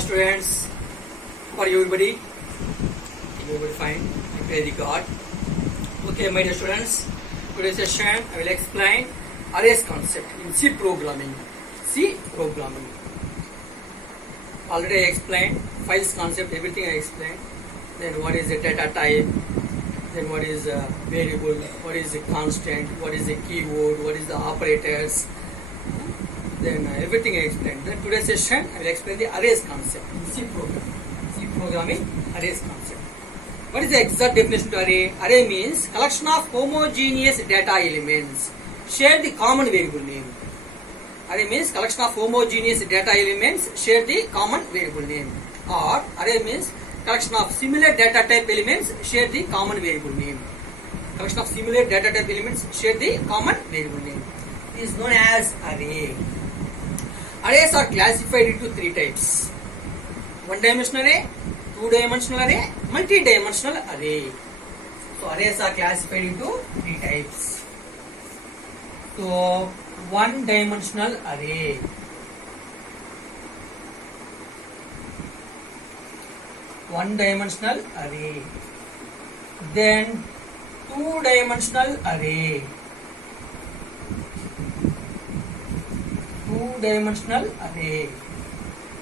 Students, how are you everybody? Everybody fine? I pray the God. Okay, my dear students, today's session I will explain arrays concept in C programming. C programming. Already I explained files concept, everything I explained. Then what is a data type? Then what is a variable? What is a constant? What is a keyword? What is the operators? Then everything I explained. Then today's session I will explain the arrays concept in C programming. C programming arrays concept. What is the exact definition to array? Array means collection of homogeneous data elements share the common variable name. Array means collection of homogeneous data elements share the common variable name. Or array means collection of similar data type elements share the common variable name. Collection of similar data type elements share the common variable name. It is known as array. Arrays are classified into three types: one-dimensional array, two-dimensional array, multi-dimensional array. So arrays are classified into three types. So one-dimensional array, then two-dimensional array,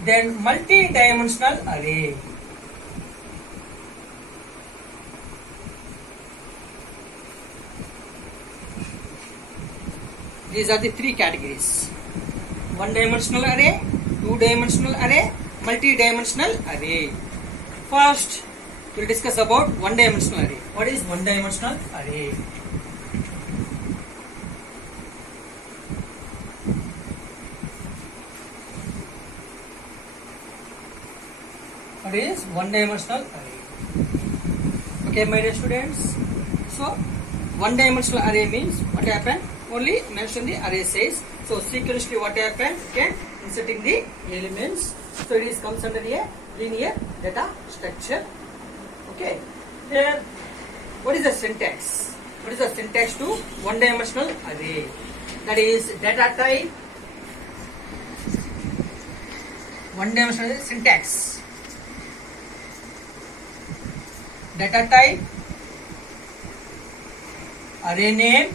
then multi-dimensional array. These are the three categories: one-dimensional array, two-dimensional array, multi-dimensional array. First, we will discuss about one-dimensional array. What is one-dimensional array? What is one-dimensional array? Okay, my dear students. So, one-dimensional array means what happened? Only mention the array size. So, sequentially what happened? Okay, inserting the elements. So, it is comes under a linear data structure. Okay. Here, what is the syntax? What is the syntax to one-dimensional array? That is data type. One-dimensional syntax. Data type, array name,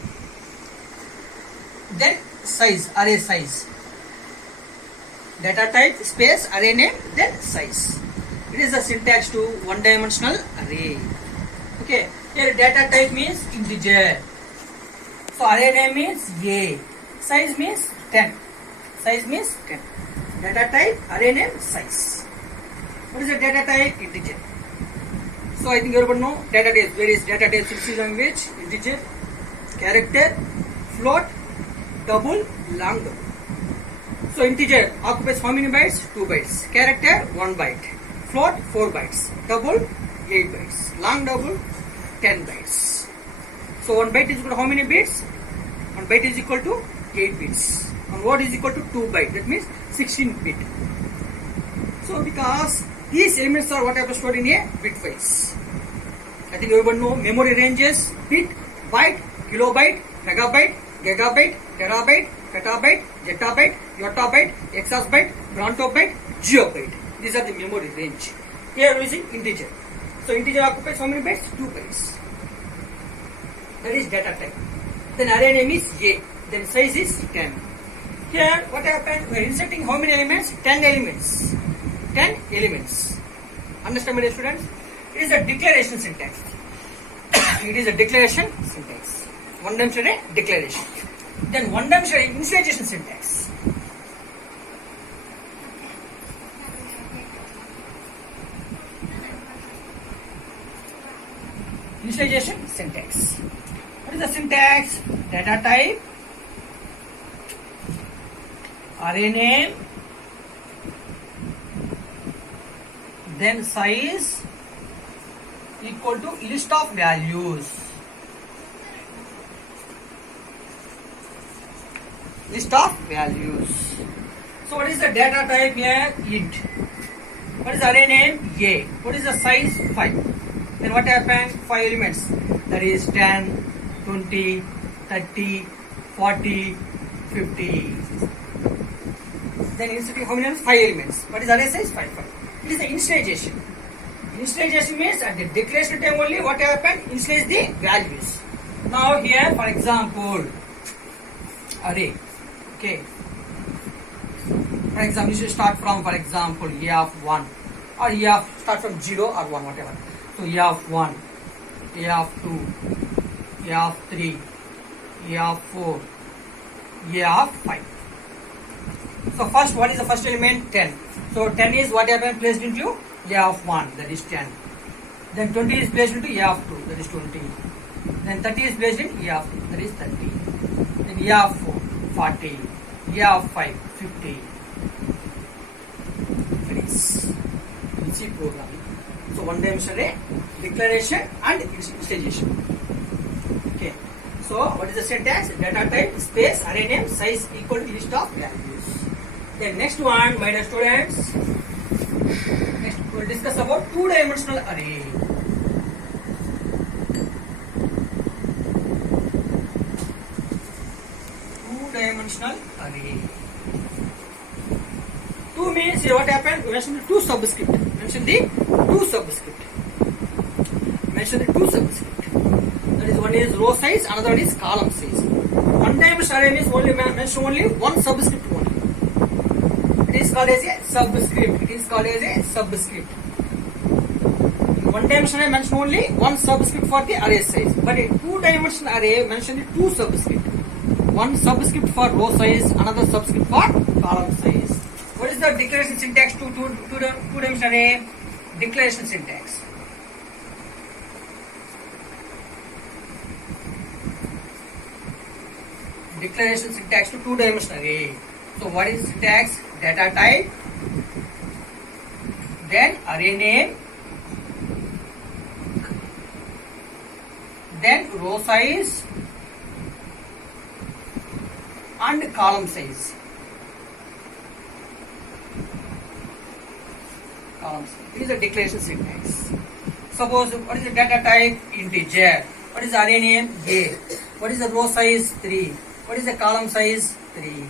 then size, array size. Data type space array name, then size. It is the syntax to one-dimensional array. Okay, here data type means integer. So array name means A. Size means 10. Data type, array name, size. What is the data type? Integer. So I think everybody know data types. Various data types in C language: integer, character, float, double, long double. So integer occupies how many bytes? 2 bytes. Character 1 byte. Float 4 bytes. Double 8 bytes. Long double 10 bytes. So 1 byte is equal to how many bits? 1 byte is equal to 8 bits. And word is equal to 2 byte. That means 16 bit. So because these elements are what I have stored in a bit files. I think everyone know memory ranges: bit, byte, kilobyte, megabyte, gigabyte, terabyte, petabyte, zettabyte, yottabyte, exabyte, brantobyte, geobyte. These are the memory range. Here we are using integer. So integer occupies how many bytes? 2 bytes. That is data type. Then array name is A. Then size is 10. Here what happened? We are inserting how many elements? 10 elements. 10 elements. Understand, my dear students? It is a declaration syntax. It is a declaration syntax. One-dimensional array declaration. Then one-dimensional array initialization syntax. Initialization syntax. What is the syntax? Data type, array name, then size equal to list of values. So what is the data type here? Int. What is the array name? A. What is the size? 5. Then what happened? 5 elements. That is 10, 20, 30, 40, 50. Then inserting how many elements? 5 elements. What is array size? 5, 5. It is the initialization. Initialization means at the declaration time only what happened? Initialize the values. Now here, for example, array. Okay. For example, you should start from, for example, A of 1 or A of, start from 0 or 1, whatever. So A of 1, A of 2, A of 3, A of 4, A of 5. So first, what is the first element? 10. So 10 is what happened placed into A of 1, that is 10. Then 20 is placed into A of 2, that is 20. Then 30 is placed in A of 2, that is 30. Then A of 4, 40. A of 5, 50. Finish. C programming. So one dimensional array, declaration and initialization. Okay. So what is the syntax? Data type space array name size equal to list of values. Then next one, my dear students. Next we will discuss about two-dimensional array. Two-dimensional array. 2 means what happened? We mentioned the 2 subscript. Mention the 2 subscript. That is, one is row size, another one is column size. One dimensional array means only mention only one subscript only. It is called as a subscript. In one dimensional array mention only one subscript for the array size. But in two-dimensional array mention the 2 subscript. One subscript for row size, another subscript for column size. What is the declaration syntax to two-dimensional array? Declaration syntax. Declaration syntax to two-dimensional array. So what is syntax? Data type, then array name, then row size and column size. It is a declaration syntax. Suppose what is the data type? Integer. What is the array name? A. What is the row size? 3. What is the column size? 3.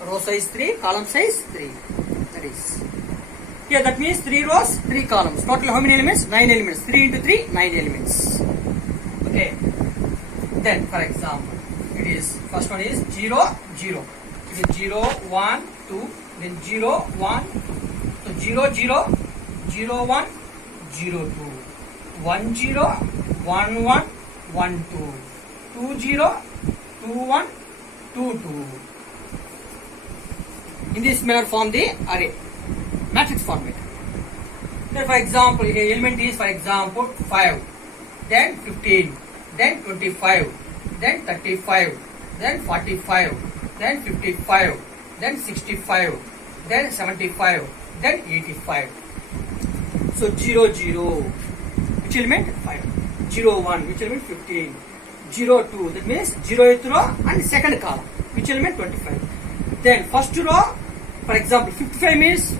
Row size 3, column size 3. That is. Here that means 3 rows, 3 columns. Total how many elements? 9 elements. 3 into 3, 9 elements. Okay. Then for example, it is first one is 0, 0. It is 0, 1, 2. Then 0, 1, 2. So 0, 0, 0, 1, 0, 2. 1, 0, 1, 1, 1, 2. 2, 0, 2, 1, 2, 2. In this manner form the array. Matrix format. Then for example, the element is for example 5. Then 15. Then 25. Then 35. Then 45. Then 55. Then 65. Then 75. Then 85. So 0, 0. Which element? 5. 0, 1. Which element? 15. 0, 2. That means 0th row and second column. Which element? 25. Then first row, for example, 55 means,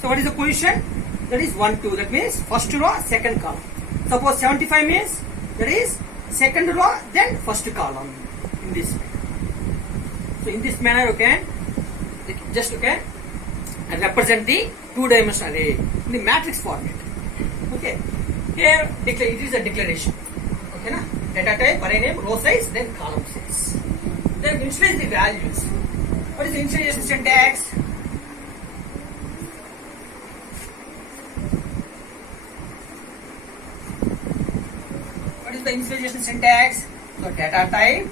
so what is the position? That is 1, 2. That means first row, second column. Suppose 75 means, that is second row, then first column. In this way. So in this manner you can represent the two-dimensional array in the matrix format. Okay. Here it is a declaration. Okay na? Data type, array name, row size, then column size. Then initialize the values. What is the initialization syntax? What is the initialization syntax? So data type,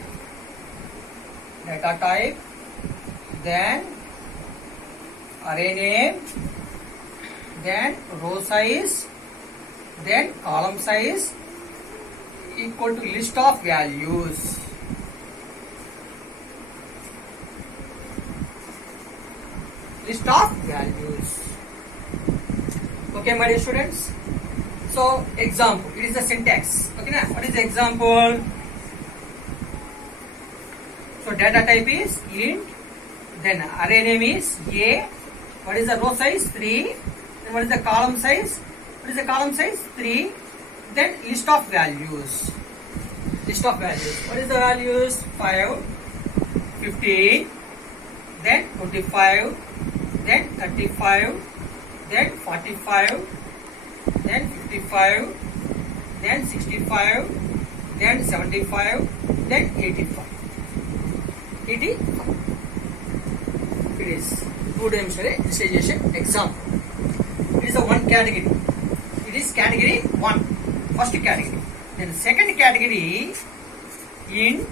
then array name, then row size, then column size equal to list of values. List of values. Okay, my dear students. So example, it is the syntax. Okay, na? What is the example? So data type is int, then array name is A. What is the row size? 3. Then what is the column size? What is the column size? 3. Then list of values. List of values. What is the values? 5, 15, then 25, then 35, then 45, then 55, then 65, then 75, then 85. 85. It is two-dimensional initialization example. It is a one category. It is category 1, first category. Then second category, int,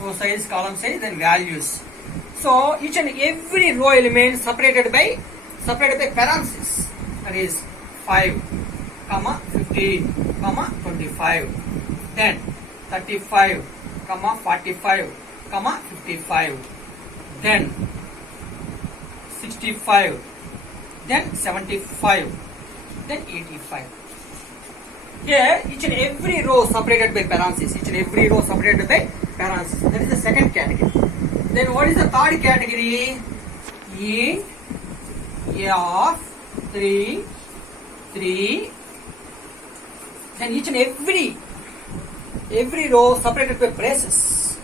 row size, column size, then values. So each and every row element separated by parentheses. That is 5, 15, 25. Then 35, 45, 55. Then 65. Then 75. Then 85. Here, each and every row separated by parentheses. Each and every row separated by parentheses. That is the second category. Then what is the third category? Int A of 3, 3. Then each and every row separated by braces.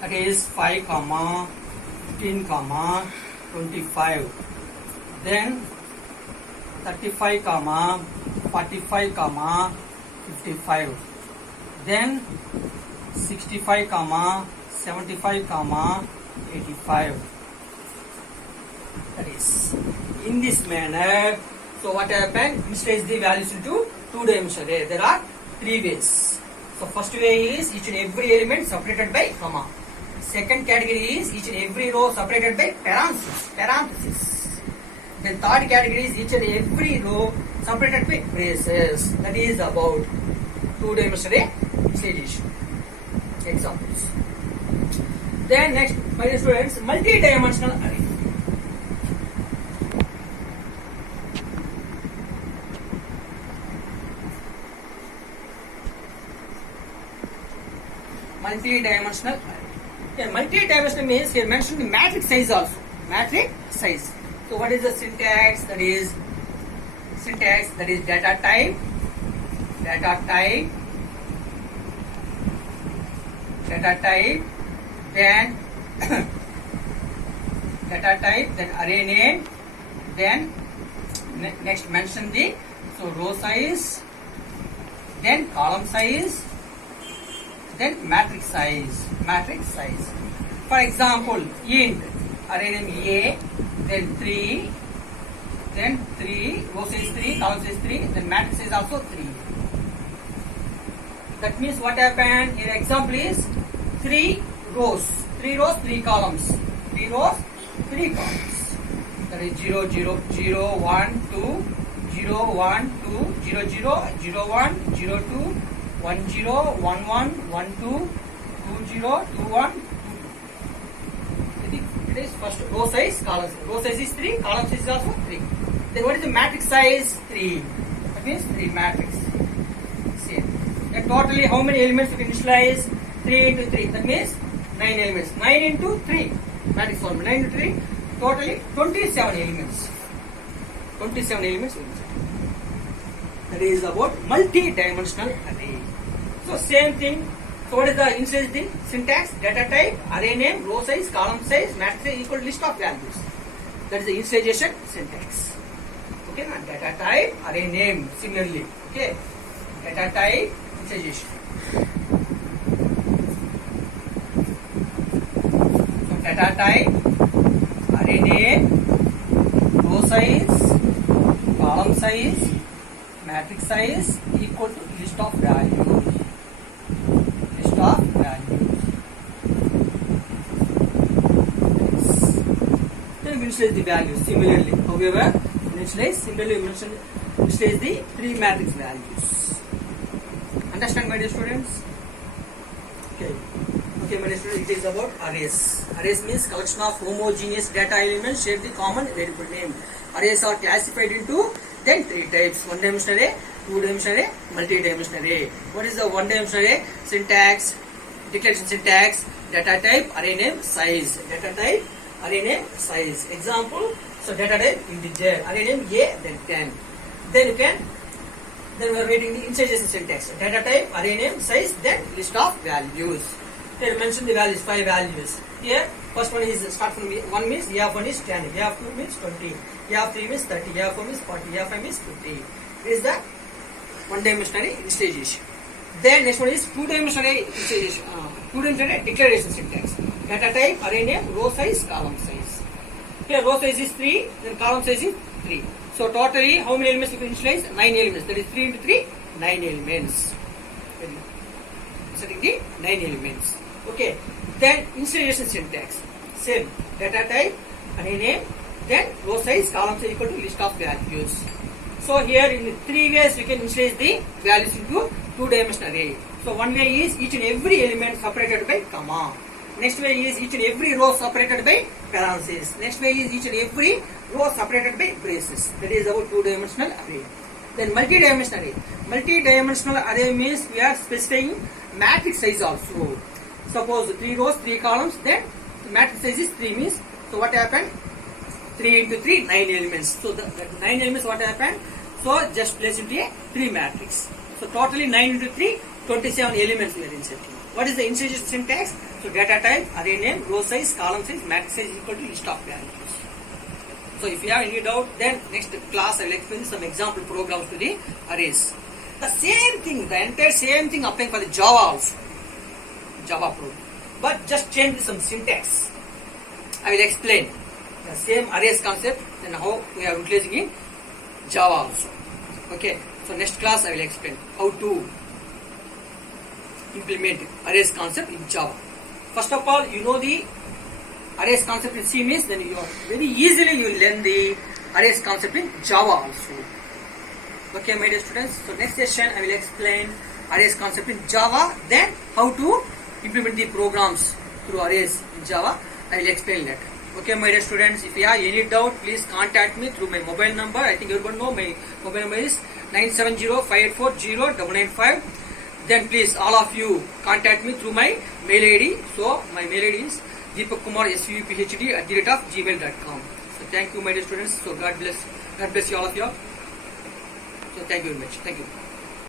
That is 5, 15, 25. Then 35, 45, 55. Then 65, 75, 85. That is in this manner. So what happened? Initialize the values into two-dimensional array. There are three ways. So first way is each and every element separated by comma. Second category is each and every row separated by parentheses. Then third category is each and every row separated by braces. That is about two-dimensional array initialization examples. Then next, my dear students, multi-dimensional array. Multi-dimensional array. Yeah, multi-dimensional means here mentioned the matrix size also. Matrix size. So what is the syntax? That is data type, then data type, then array name, then next mention the row size, then column size, then matrix size. For example, int array name A, then 3, row size 3, column size 3, then matrix size also 3. That means what happened? Here example is 3 rows, 3 columns. 3 rows, 3 columns. That is 0, 0, 0, 1, 2, 0, 1, 2, 0, 0, 0, 1, 0, 2, 1, 0, 1, 1, 1, 2, 2, 0, 2, 1, 2. It is first row size, column size. Row size is 3, column size is also 3. Then what is the matrix size? 3. That means 3 matrix. Same. Then totally how many elements you can initialize? 3 into 3. That means 9 elements. 9 into 3. Matrix form. 9 into 3. Totally 27 elements. 27 elements. That is about multi-dimensional array. So same thing. So what is the initialize thing? Syntax, data type, array name, row size, column size, matrix size equal to list of values. That is the initialization syntax. Okay, now data type, array name similarly. Okay, data type, initialization. So data type, array name, row size, column size, matrix size equal to list of values. Then we initialize the values similarly. However, initialize the 3 matrix values. Understand, my dear students? Okay, my dear students, it is about arrays. Arrays means collection of homogeneous data elements share the common variable name. Arrays are classified into then 3 types: one-dimensional array, two-dimensional array, multi-dimensional array. What is the one-dimensional array? Syntax, declaration syntax, data type, array name, size. Data type, array name, size. Example, so data type integer, array name A, then 10. Then we are writing the initialization syntax. Data type, array name, size, then list of values. Here mention the values, 5 values. Here first one is start from 1 means A of 1 is 10, A of 2 means 20, A of 3 means 30, A of 4 means 40, A of 5 means 50. This is the one dimensional initialization. Then next one is two dimensional initialization. Two dimensional declaration syntax. Data type, array name, row size, column size. Here row size is 3, then column size is 3. So totally how many elements you can initialize? 9 elements. That is 3 into 3, 9 elements. Setting the 9 elements. Okay. Then initialization syntax. Same. Data type, array name, then row size, column size equal to list of values. So here in 3 ways we can initialize the values into two-dimensional array. So one way is each and every element separated by comma. Next way is each and every row separated by parentheses. Next way is each and every row separated by braces. That is our two-dimensional array. Then multi-dimensional array. Multi-dimensional array means we are specifying matrix size also. Suppose 3 rows, 3 columns, then the matrix size is 3 means, so what happened? 3 into 3, 9 elements. So the 9 elements what happened? So just place into a 3 matrix. So totally 9 into 3, 27 elements we are inserting. What is the insertion syntax? So data type, array name, row size, column size, matrix size equal to list of values. So if you have any doubt, then next class I will explain some example programs to the arrays. The same thing, the entire same thing applying for the Java also. Java program. But just change some syntax. I will explain the same arrays concept and how we are utilizing in Java also. Okay. So next class I will explain how to implement arrays concept in Java. First of all, you know the arrays concept in C means, then you are very easily you will learn the arrays concept in Java also. Okay, my dear students. So next session I will explain arrays concept in Java, then how to implement the programs through arrays in Java. I will explain that. Okay, my dear students. If you have any doubt, please contact me through my mobile number. I think everyone know my mobile number is 970-584-0995. Then please all of you contact me through my mail ID. So my mail ID is deepakkumar.suphd@gmail.com. So thank you, my dear students. So God bless you all of you. So thank you very much. Thank you.